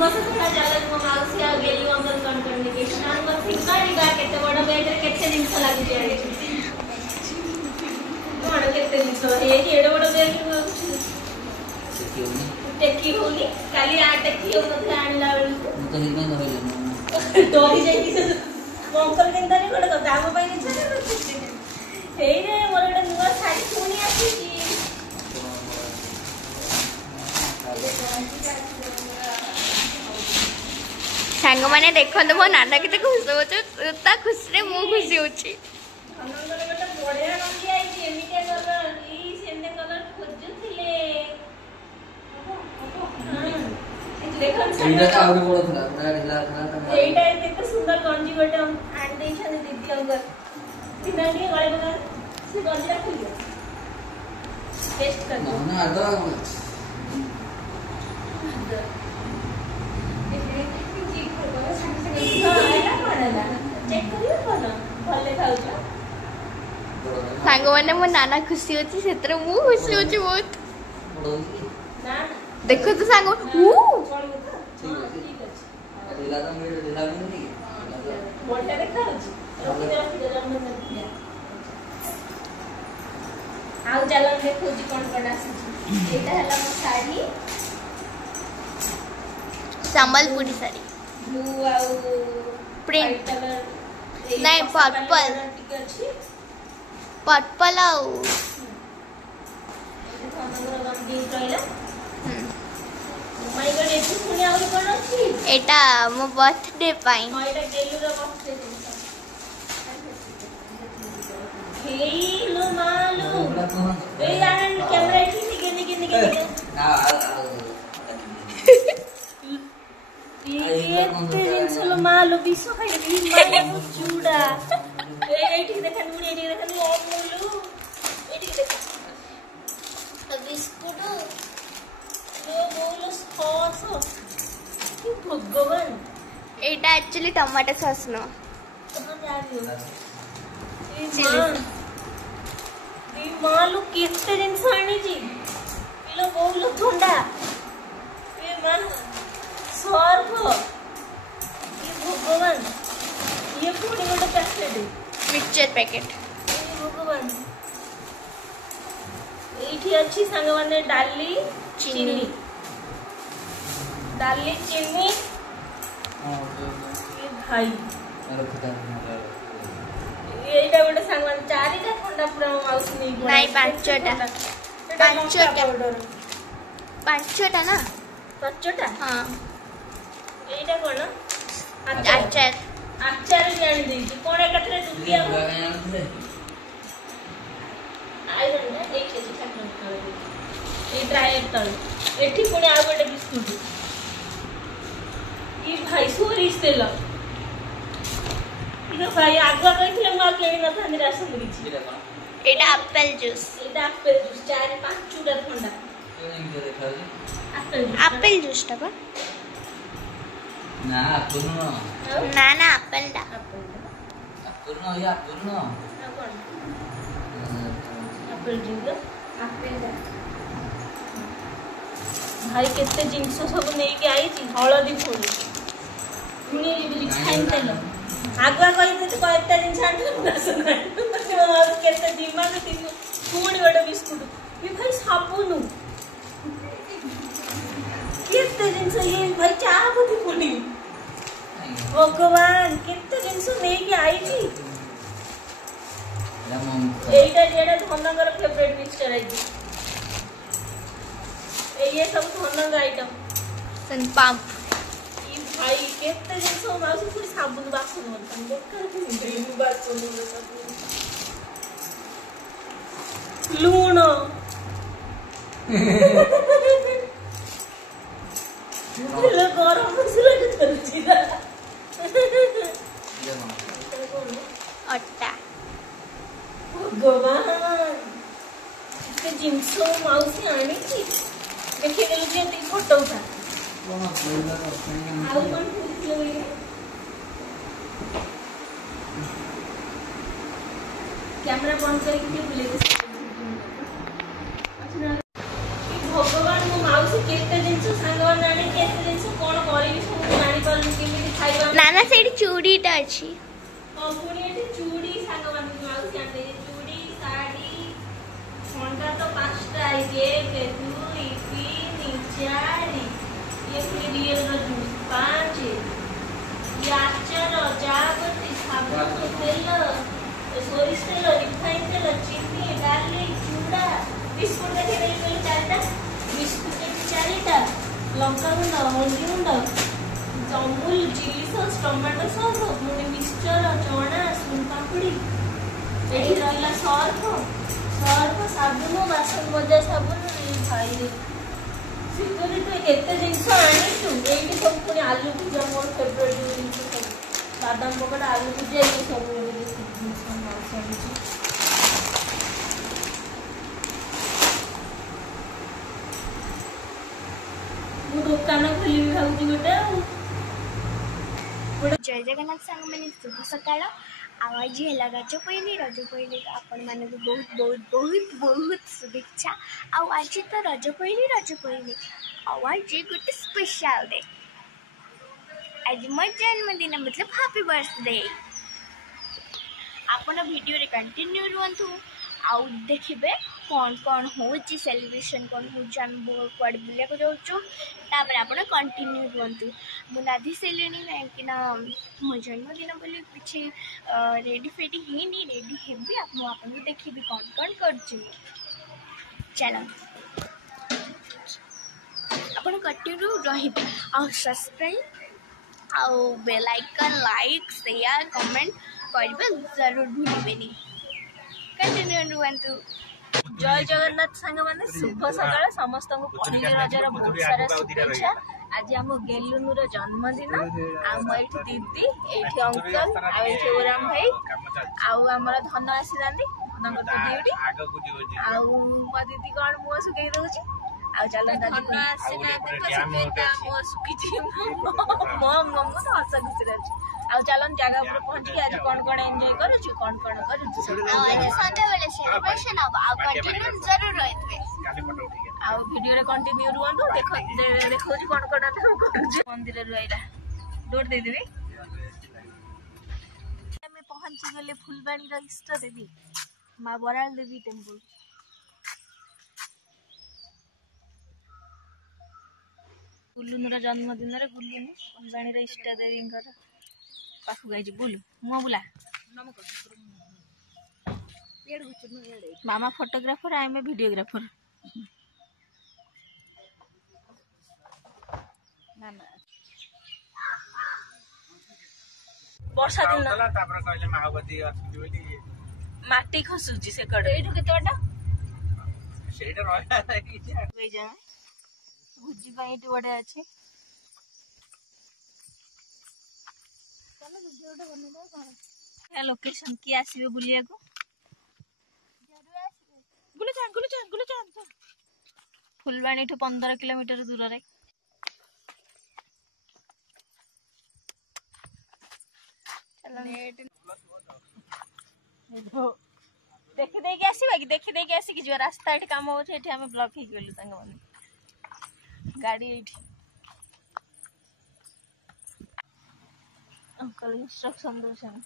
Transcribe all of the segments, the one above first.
मस थोड़ा चले मो माउसी आ गेली अंदर कौन करने के नान मत सिंगारी बा केते बड़ बेड रे केते दिन से लागी जाए कोन केते दिन से हे एडो बड़ बेड टेकी होनी काली आ टेकी हो मत आनला बेलू तो हिमे धइले डोरी जाई कि अंकल केनता नि बड़ काम पाई नि छे हे रे मोर बड़ नुवा साड़ी सुनी आसी छी सांग माने देखो मो नाना केते खुश हो ता खुश रे मो खुशी होची अनंदर बेटा बढिया रंगी आई छी एमिटे कलर ई सेंदे कलर खोजुथिले देखन एटा आउर बड़ थला बड़ा ढिला थला त एटा केते सुंदर गंजी बेटा आन दे छन दीदी अंदर तिना के गळे बगा से गंजी रखु टेस्ट कर ना आदा सांग माने मो नाना खुशी होची सेत्र मु खुशी होची बहुत देखो तो सांग ढिला तो मेरे ढिला नहीं मोटा देखा आउ चलो देखो जी कोन कोन आसी एटा हला मो साड़ी संबलपुरी साड़ी ब्लू आउ प्रिंट कलर नहीं पर्पल पर्पल आउ माय गॉड एठी पुनी आउ कोन अछि एटा मो बर्थडे पाई एटा गेलु रो बर्थडे हे लो मालू ए यार कैमरा एठी निके ना ये जिनसलो मालो बिसो खाइ माया चूड़ा एठी देखन मुनी एठी देखन ओ मुलु एठी देखन बिस्कुट लो बोलो सॉस कि भगवान एटा एक्चुअली टमाटो सॉस नो कहां जा रही हो ई मालू केते जिनस आनी जी लो बोलो ठंडा ए मान सर्फ ये भगवान ये पूरी गोटे पैकेट मिक्सचर पैकेट ये भगवान एठी अच्छी संग माने डाली चीनी डाली चीनी ये भाई एटा गोटे संग माने चारिटा ठंडा पूरा माउस नहीं नहीं पांचटा ना पांचटा हां एटा कोन आचार आचार जान दी कोन एकथरे दुबिया आई ना एक केजी ठाकुर ए ड्रायर तल एठी पुणी आ गोटे बिस्कुट ई भाई सोरिस तेल इनो भाई आगवा कहिथिले म केनी न थांदी रासन दिछि एटा एप्पल जूस चार पांच चूड़ा ठंडा एप्पल जूस टा बा ना पूर्ण ना ना एप्पल टा पूर्ण या पूर्ण एप्पल जूस भाई केते जिंस सब नै के आई छी हळदी फुल पुनी रिफाइन तेल आगवा कहि दे तो एकटा जिंस आनले रासन केते दिमाग तीन पुणी गोटे बिस्कुट ये भाई साबुन केते जिंस ये भाई चाह बुद्धि पुनी भगवान केते जिंस नै के आई छी एटा जेडा धनगर फेवरेट मिक्सचर है ये सब धनगर आइटम सन पंप ई भाई केते जिंस माउस पूरी साबुन बासन मन बेकार के नहीं बासन लूण ले गरम मसला के चलची दा अट्टा भगवान के जिंस माउस आनी छी देखे गेलु जे ती फोटो उठा आउ कोन पूछले कैमरा बंद करके के बुले अच्छा भगवान मो माउस केते जिंस सांगवा नानी केते जिंस कोन करी ଚୁଡ଼ିଟା ଅଛି। ପୁଣି ଏଠି ଚୁଡ଼ି ସାଙ୍ଗମାନଙ୍କୁ ମାଉସୀ ଆଣିଲେ ଚୁଡ଼ି ଶାଢ଼ୀ ଥଣ୍ଡା ତ 5ଟା ଆଇଛି 1 2 3 4 ये फिर रियल का जूस 5 ये आचार चापत्ती साबुन तेल सोरिष तेल रिफाइन तेल चीनी डाली चूड़ा बिस्कुट देखिए पहले 4टा बिस्कुट 4टा लंका गुंड हल्दी गुंड Amul chilli sauce tomato sauce पुणी मिक्सचर चना सुन पापड़ी एठी रहला सर्फ साबुन बासन मजा साबुन भाई शीतरी तो केते जिनस आनिछु एठी सब पुणी आलू भुजा मोर फेवरेट जिनस सब बादाम पकड़ा आलू भुजा ये सब जिनस आनिछु मु दुकान खोली भाउजी गोटे जय जगन्नाथ सांग मैंने शुभ सकाळ आज है रज पहली आपण मान बहुत बहुत बहुत बहुत शुभेच्छा। आज तो रज पहली आज गोटे स्पेशल डे आज मो जन्मदिन मतलब हैप्पी बर्थडे। आपण वीडियो रे कंटिन्यू रुहतु आउ देखिए कौन कौन हो सेलिब्रेशन कौन हो कुआड़ बुलिया को जाऊँ तापर आप कंटिन्यू रुहतु मु नाधी सारे कहीं मो जन्मदिन बोली किसी रेडी फेडी ही रेडी हेबी आपको देखी कौन कौन कर चलो आप कंटिन्यू रही सब्सक्राइब आउ bell icon like share comment करबे जरूर भूलिबेनी कंटिन्यू रुहतु। जय जगन्नाथ सांग माने शुभ सकाळ समस्त को पहली रजर बहुत सारा शुभेच्छा। आज आम गेलुनुर जन्मदिन आठ दीदी एठी अंकल आठी ओराम भाई आमर धन आसी ड्यूटी मो दीदी कौन मुह सुखई दौची चलो हस खुशी आज चलन जगह पर पहुंची आज कौन कौन एंजॉय करूछु कौन कौन करूछु आज संडे वाले सेलिब्रेशन अब आ कंटिन्यू जरूर रहतबे आ वीडियो रे कंटिन्यू रुहंतु देखो कौन कौन करूछु मंदिर रे आइला डोर दे देबी हमें पहुंची गले फुलबाणी रो इष्ट देवी मां बराल देवी टेंपल गुल्लुनुर जन्मदिन रे गुल्लुनु फुलबाणी रो इष्ट देवी पाखु गई बोलू मुह बुला मामा फोटोग्राफर आई मैं वीडियोग्राफर वर्षा दिन माटी खसुची से कड़े एठु केते बाटा सेटा रहला गई जा भुजी पई एठु बडे अछि क्या लोकेशन की आसीबे बुलिया को फुलबाणी ठू 15 किलोमीटर दूर रे देखी देके आसीबा कि देखी देके आसी कि जो रास्ता एठी काम होछ एठी हमें ब्लॉक ही गेलु संग माने गाड़ी एठी अंकल इंस्ट्रक्शन दोछन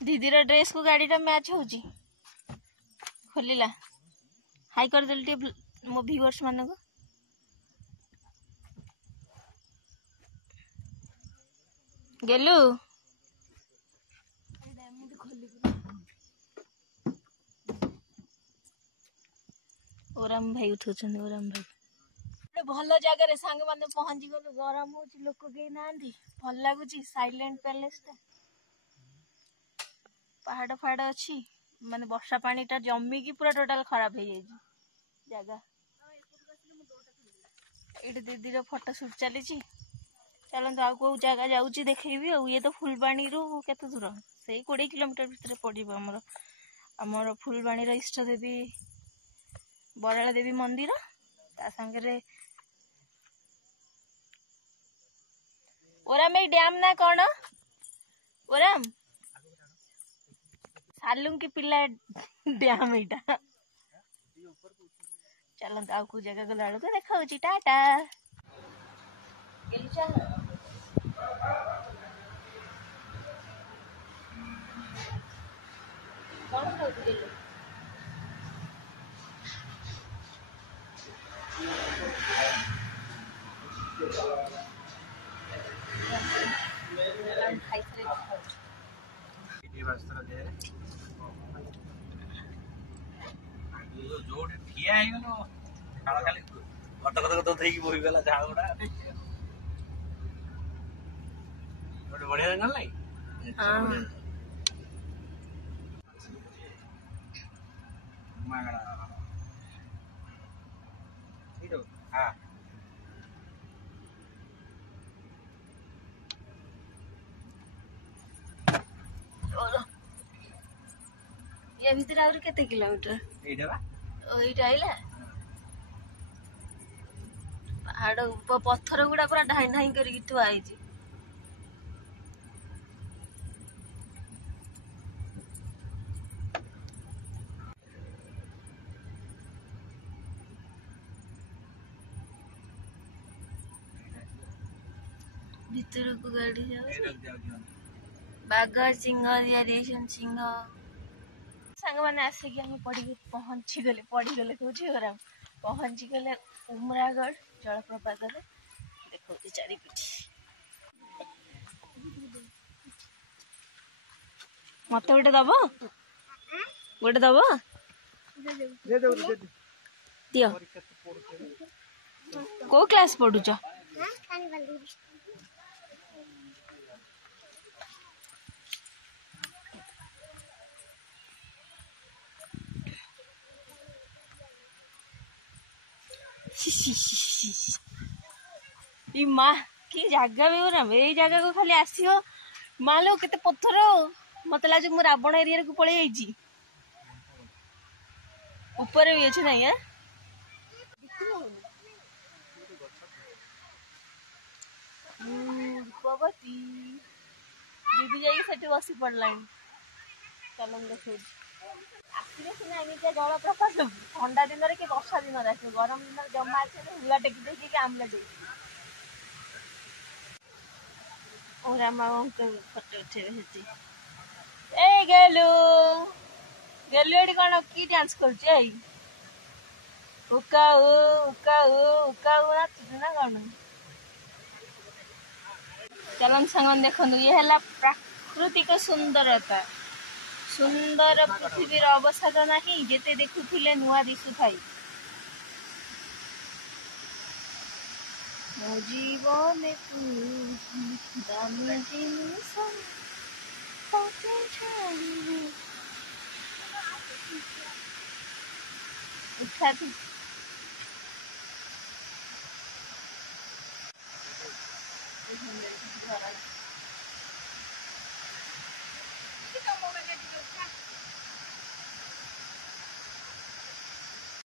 दीदी रा ड्रेस को गाड़ी रा मैच होजी खोलिला हाई कर देल टे मो व्यूअर्स माने को गेलु ओराम भाई उठौछन ओराम भाई भल जगह सांग माने पहुंची गलु गरम हो लोक के नांदी भल लागुची साइलेंट पैलेस टा पहाड़ फाड़ अच्छी माने वर्षा पानी टा जमी की पूरा टोटाल खराब हो जाए जगह ये दीदी रो फोटो शूट चली चलते आउ कौ जगह जाऊँगी देखी ये तो फुलबाणी रू केते दूर से 20 किलोमीटर भितर पड़ो आमर फुलबाणी इष्ट देवी बराला देवी मंदिर ता संगे ओराम ए डैम ना कौन ओराम सालू की पिला डैम एटा चलते आउ को जगह गला बेलू देखा टाटा कौन खाऊ जोड़े ठिया ହେଇଗଲ କାଳ ଖାଲି କଟ ହେଇକି ବୋହିଗଲା ଝାଳ ଗୁଡା ଗୋଟେ ବଢିଆ ଜଙ୍ଗଲ ନାଇଁ ମାଗଣା ଏଇଟା ହଁ ये भीतर आउर केते किलोमीटर ଏଇଟା ବା ओइटा आइला पहाड़ पत्थर गुड़ा पूरा ढाई ढाई करके थुआ आइछि भीतर को गाड़ी जाऊ बाघ सिंह रिएक्शन सिंह सांग मैंने आसिक हम पढ़ी पहुंची गले कौच पहुंची गले उमरागढ़ जलप्रपात देखो चारिपिठी मत गोटे दब गोटे दब दियो को क्लास पढ़ुच माँ कि जगह भी ना ये जगह को खाली आसो माँ लो केते पत्थर मत लगे मु रावण एरिया को पड़े जाइए ऊपर भी अच्छे नहीं रूपवती दीदी जाइए सेठी बसी पड़ला चलो देखो आखिरे सीना एमती जलप्रपात ठंडा दिन कि वर्षा दिन आस गरम दिन जमा आसे हुआ टेकी देखिए आमलेट और फोटो उठे ए गेलु गेलु एटी कौन कि डांस कर ना कौन चलन संग देखु ये है प्राकृतिक सुंदरता सुंदर पृथ्वी अवसाद नहीं जेते देखुले नुआ दिशु थाई मो जीवन दामी जिनिस उठा थी